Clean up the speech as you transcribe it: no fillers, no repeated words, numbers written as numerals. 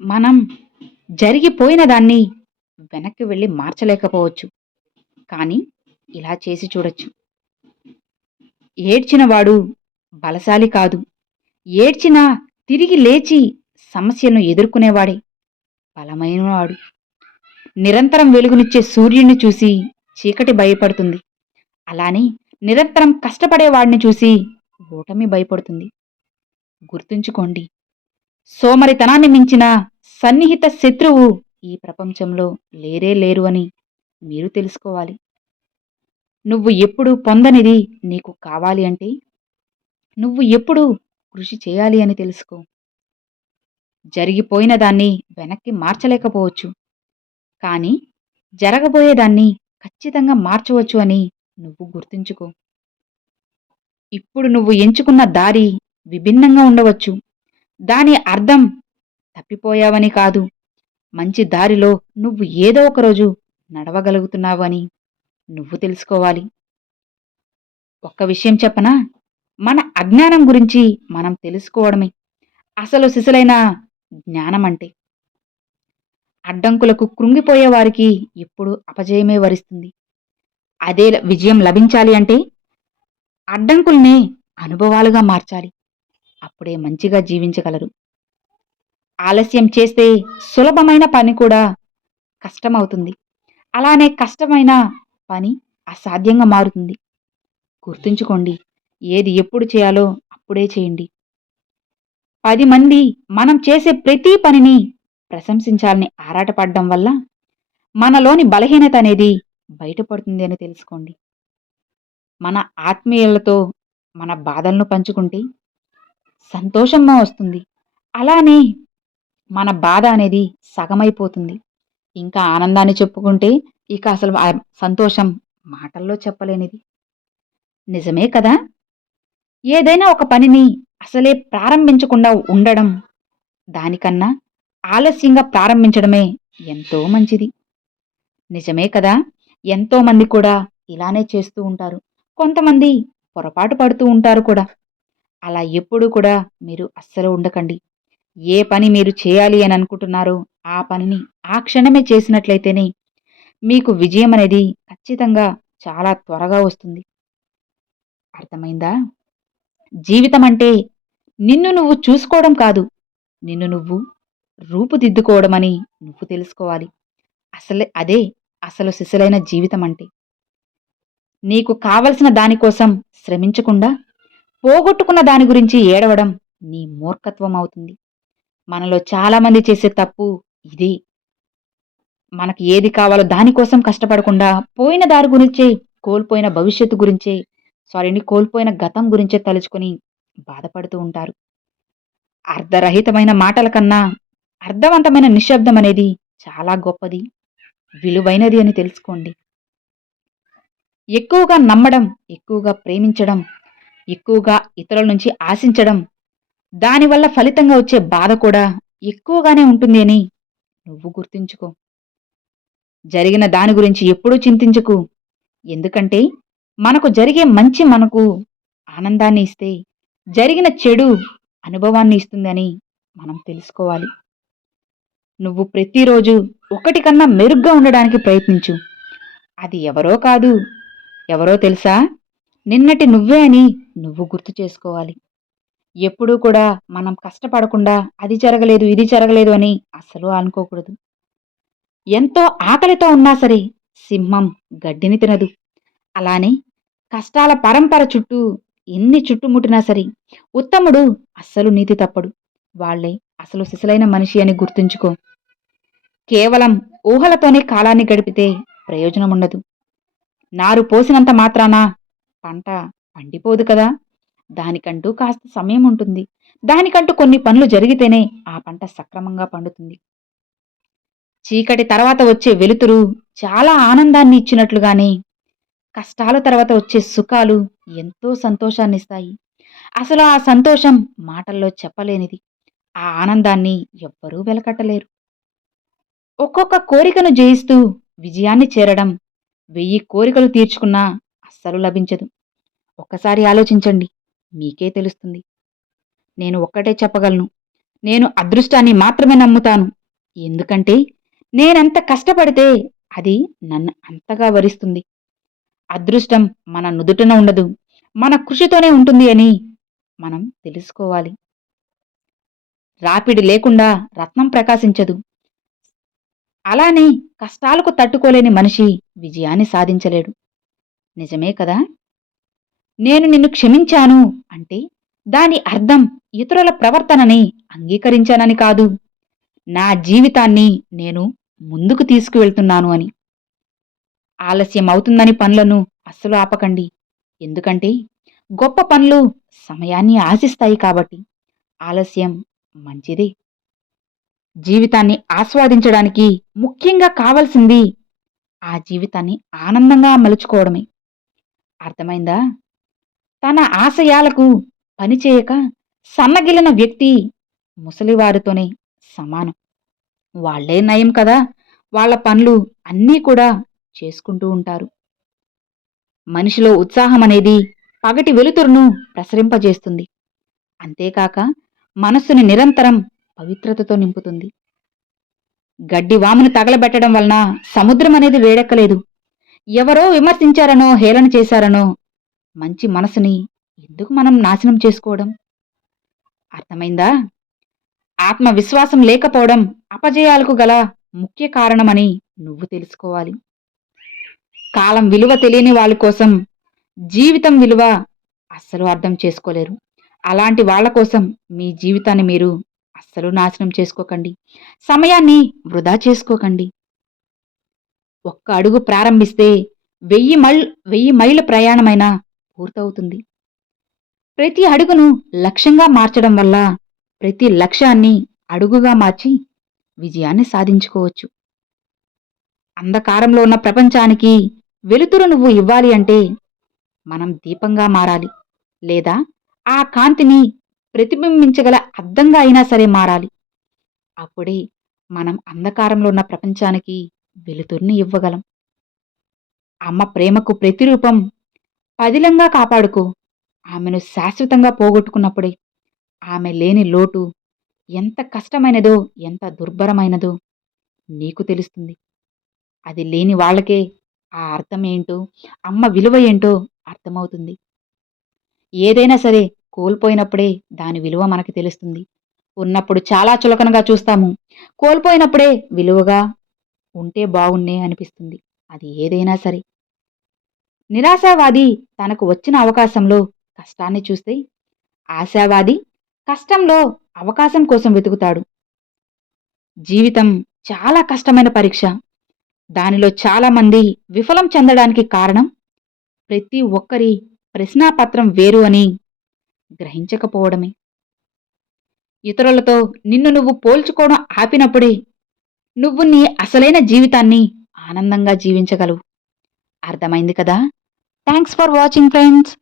మనం జరిగిపోయిన దాన్ని వెనక్కి వెళ్ళి మార్చలేకపోవచ్చు. కానీ ఇలా చేసి చూడొచ్చు. ఏడ్చినవాడు బలశాలి కాదు. ఏడ్చినా తిరిగి లేచి సమస్యలను ఎదుర్కొనేవాడే బలమైనవాడు. నిరంతరం వెలుగునిచ్చే సూర్యుడిని చూసి చీకటి భయపడుతుంది. అలానే నిరంతరం కష్టపడేవాడిని చూసి ఓటమి భయపడుతుంది. గుర్తుంచుకోండి. సోమరితనాన్ని మించిన సన్నిహిత శత్రువు ఈ ప్రపంచంలో లేరే లేరు అని మీరు తెలుసుకోవాలి. నువ్వు ఎప్పుడు పొందనిది నీకు కావాలి అంటే నువ్వు ఎప్పుడు కృషి చేయాలి అని తెలుసుకో. జరిగిపోయిన దాన్ని వెనక్కి మార్చలేకపోవచ్చు. కానీ జరగబోయేదాన్ని ఖచ్చితంగా మార్చవచ్చు అని నువ్వు గుర్తుంచుకో. ఇప్పుడు నువ్వు ఎంచుకున్న దారి విభిన్నంగా ఉండవచ్చు. దాని అర్థం తప్పిపోయావని కాదు. మంచి దారిలో నువ్వు ఏదో ఒకరోజు నడవగలుగుతున్నావని నువ్వు తెలుసుకోవాలి. ఒక్క విషయం చెప్పనా? మన అజ్ఞానం గురించి మనం తెలుసుకోవడమే అసలు సిసలైన జ్ఞానమంటే. అడ్డంకులకు కృంగిపోయే వారికి ఎప్పుడు అపజయమే వరిస్తుంది. అదే విజయం లభించాలి అంటే అడ్డంకుల్నే అనుభవాలుగా మార్చాలి. అప్పుడే మంచిగా జీవించగలరు. ఆలస్యం చేస్తే సులభమైన పని కూడా కష్టమవుతుంది. అలానే కష్టమైన పని అసాధ్యంగా మారుతుంది. గుర్తుంచుకోండి. ఏది ఎప్పుడు చేయాలో అప్పుడే చేయండి. 10 మంది మనం చేసే ప్రతి పనిని ప్రశంసించాలని ఆరాటపడడం వల్ల మనలోని బలహీనత అనేది బయటపడుతుంది అని తెలుసుకోండి. మన ఆత్మీయులతో మన బాధలను పంచుకుంటే సంతోషంగా వస్తుంది. అలానే మన బాధ అనేది సగమైపోతుంది. ఇంకా ఆనందాన్ని చెప్పుకుంటే ఇక అసలు సంతోషం మాటల్లో చెప్పలేనిది. నిజమే కదా? ఏదైనా ఒక పనిని అసలే ప్రారంభించకుండా ఉండడం దానికన్నా ఆలస్యంగా ప్రారంభించడమే ఎంతో మంచిది. నిజమే కదా? ఎంతో మంది కూడా ఇలానే చేస్తూ ఉంటారు. కొంతమంది పొరపాటు పడుతూ ఉంటారు కూడా. అలా ఎప్పుడూ కూడా మీరు అస్సలు ఉండకండి. ఏ పని మీరు చేయాలి అని అనుకుంటున్నారో ఆ పనిని ఆ క్షణమే చేసినట్లయితేనే మీకు విజయం అనేది ఖచ్చితంగా చాలా త్వరగా వస్తుంది. అర్థమైందా? జీవితం అంటే నిన్ను నువ్వు చూసుకోవడం కాదు. నిన్ను నువ్వు రూపుదిద్దుకోవడమని నువ్వు తెలుసుకోవాలి. అదే అసలు సిసలైన జీవితం అంటే. నీకు కావలసిన దానికోసం శ్రమించకుండా పోగొట్టుకున్న దాని గురించి ఏడవడం నీ మూర్ఖత్వం అవుతుంది. మనలో చాలా మంది చేసే తప్పు ఇదే. మనకి ఏది కావాలో దానికోసం కష్టపడకుండా పోయిన దారి గురించే, కోల్పోయిన భవిష్యత్తు గురించే కోల్పోయిన గతం గురించే తలుచుకొని బాధపడుతూ ఉంటారు. అర్ధరహితమైన మాటల కన్నా అర్థవంతమైన నిశ్శబ్దం అనేది చాలా గొప్పది, విలువైనది అని తెలుసుకోండి. ఎక్కువగా నమ్మడం, ఎక్కువగా ప్రేమించడం, ఎక్కువగా ఇతరుల నుంచి ఆశించడం, దానివల్ల ఫలితంగా వచ్చే బాధ కూడా ఎక్కువగానే ఉంటుంది అని నువ్వు గుర్తుంచుకో. జరిగిన దాని గురించి ఎప్పుడూ చింతించకు. ఎందుకంటే మనకు జరిగే మంచి మనకు ఆనందాన్ని ఇస్తే, జరిగిన చెడు అనుభవాన్ని ఇస్తుందని మనం తెలుసుకోవాలి. నువ్వు ప్రతిరోజు ఒకటి కన్నా మెరుగ్గా ఉండడానికి ప్రయత్నించు. అది ఎవరో కాదు, ఎవరో తెలుసా? నిన్నటి నువ్వే అని నువ్వు గుర్తు చేసుకోవాలి. ఎప్పుడూ కూడా మనం కష్టపడకుండా అది జరగలేదు, ఇది జరగలేదు అని అస్సలు అనుకోకూడదు. ఎంతో ఆకలితో ఉన్నా సరే సింహం గడ్డిని తినదు. అలానే కష్టాల పరంపర చుట్టూ ఎన్ని చుట్టుముట్టినా సరే ఉత్తముడు అస్సలు నీతి తప్పడు. వాళ్లే అసలు సిసలైన మనిషి అని గుర్తుంచుకో. కేవలం ఊహలతోనే కాలాన్ని గడిపితే ప్రయోజనముండదు. నారు పోసినంత మాత్రాన పంట పండిపోదు కదా. దానికంటూ కాస్త సమయం ఉంటుంది. దానికంటూ కొన్ని పనులు జరిగితేనే ఆ పంట సక్రమంగా పండుతుంది. చీకటి తర్వాత వచ్చే వెలుతురు చాలా ఆనందాన్ని ఇచ్చినట్లుగానే కష్టాల తర్వాత వచ్చే సుఖాలు ఎంతో సంతోషాన్నిస్తాయి. అసలు ఆ సంతోషం మాటల్లో చెప్పలేనిది. ఆ ఆనందాన్ని ఎవ్వరూ వెలకట్టలేరు. ఒక్కొక్క కోరికను జయిస్తూ విజయాన్ని చేరడం 1000 కోరికలు తీర్చుకున్నా అస్సలు లభించదు. ఒక్కసారి ఆలోచించండి, మీకే తెలుస్తుంది. నేను ఒక్కటే చెప్పగలను. నేను అదృష్టాన్ని మాత్రమే నమ్ముతాను. ఎందుకంటే నేనెంత కష్టపడితే అది నన్ను అంతగా వరిస్తుంది. అదృష్టం మన నుదుటన ఉండదు. మన కృషితోనే ఉంటుంది అని మనం తెలుసుకోవాలి. రాపిడి లేకుండా రత్నం ప్రకాశించదు. అలానే కష్టాలకు తట్టుకోలేని మనిషి విజయాన్ని సాధించలేడు. నిజమే కదా? నేను నిన్ను క్షమించాను అంటే దాని అర్థం ఇతరుల ప్రవర్తనని అంగీకరించానని కాదు. నా జీవితాన్ని నేను ముందుకు తీసుకువెళ్తున్నాను అని. ఆలస్యం అవుతుందని పనులను అస్సలు ఆపకండి. ఎందుకంటే గొప్ప పనులు సమయాన్ని ఆశిస్తాయి కాబట్టి. ఆలస్యం మంచిదే. జీవితాన్ని ఆస్వాదించడానికి ముఖ్యంగా కావాల్సింది ఆ జీవితాన్ని ఆనందంగా మలుచుకోవడమే. అర్థమైందా? తన ఆశయాలకు పనిచేయక సన్నగిల్లిన వ్యక్తి ముసలివారితోనే సమానం. వాళ్ళే నయం కదా! వాళ్ళ పనులు అన్నీ కూడా చేసుకుంటూ ఉంటారు. మనిషిలో ఉత్సాహమనేది పగటి వెలుతురును ప్రసరింపజేస్తుంది. అంతేకాక మనస్సుని నిరంతరం పవిత్రతతో నింపుతుంది. గడ్డి వామును తగలబెట్టడం వలన సముద్రం అనేది వేడెక్కలేదు. ఎవరో విమర్శించారనో, హేళన చేశారనో మంచి మనసుని ఎందుకు మనం నాశనం చేసుకోవడం? అర్థమైందా? ఆత్మవిశ్వాసం లేకపోవడం అపజయాలకు గల ముఖ్య కారణమని నువ్వు తెలుసుకోవాలి. కాలం విలువ తెలియని వాళ్ళ కోసం జీవితం విలువ అస్సలు అర్థం చేసుకోలేరు. అలాంటి వాళ్ళ కోసం మీ జీవితాన్ని మీరు అస్సలు నాశనం చేసుకోకండి. సమయాన్ని వృధా చేసుకోకండి. ఒక్క అడుగు ప్రారంభిస్తే 1000 మైళ్ళ ప్రయాణమైనా పూర్తవుతుంది. ప్రతి అడుగును లక్ష్యంగా మార్చడం వల్ల ప్రతి లక్ష్యాన్ని అడుగుగా మార్చి విజయాన్ని సాధించుకోవచ్చు. అంధకారంలో ఉన్న ప్రపంచానికి వెలుతురు నువ్వు ఇవ్వాలి అంటే మనం దీపంగా మారాలి. లేదా ఆ కాంతిని ప్రతిబింబించగల అద్దంగా అయినా సరే మారాలి. అప్పుడే మనం అంధకారంలో ఉన్న ప్రపంచానికి వెలుతురుని ఇవ్వగలం. అమ్మ ప్రేమకు ప్రతిరూపం పదిలంగా కాపాడుకో. ఆమెను శాశ్వతంగా పోగొట్టుకున్నప్పుడే ఆమె లేని లోటు ఎంత కష్టమైనదో, ఎంత దుర్భరమైనదో నీకు తెలుస్తుంది. అది లేని వాళ్ళకే ఆ అర్థం ఏంటో, అమ్మ విలువ ఏంటో అర్థమవుతుంది. ఏదైనా సరే కోల్పోయినప్పుడే దాని విలువ మనకి తెలుస్తుంది. ఉన్నప్పుడు చాలా చులకనగా చూస్తాము. కోల్పోయినప్పుడే విలువగా ఉంటే బావున్నే అనిపిస్తుంది. అది ఏదైనా సరే. నిరాశావాది తనకు వచ్చిన అవకాశంలో కష్టాన్ని చూస్తే, ఆశావాది కష్టంలో అవకాశం కోసం వెతుకుతాడు. జీవితం చాలా కష్టమైన పరీక్ష. దానిలో చాలా మంది విఫలం చెందడానికి కారణం ప్రతి ఒక్కరి ప్రశ్నాపత్రం వేరు అని గ్రహించకపోవడమే. ఇతరులతో నిన్ను నువ్వు పోల్చుకోవడం ఆపినప్పుడే నువ్వు నీ అసలైన జీవితాన్ని ఆనందంగా జీవించగలవు. అర్థమైంది కదా? Thanks for watching friends.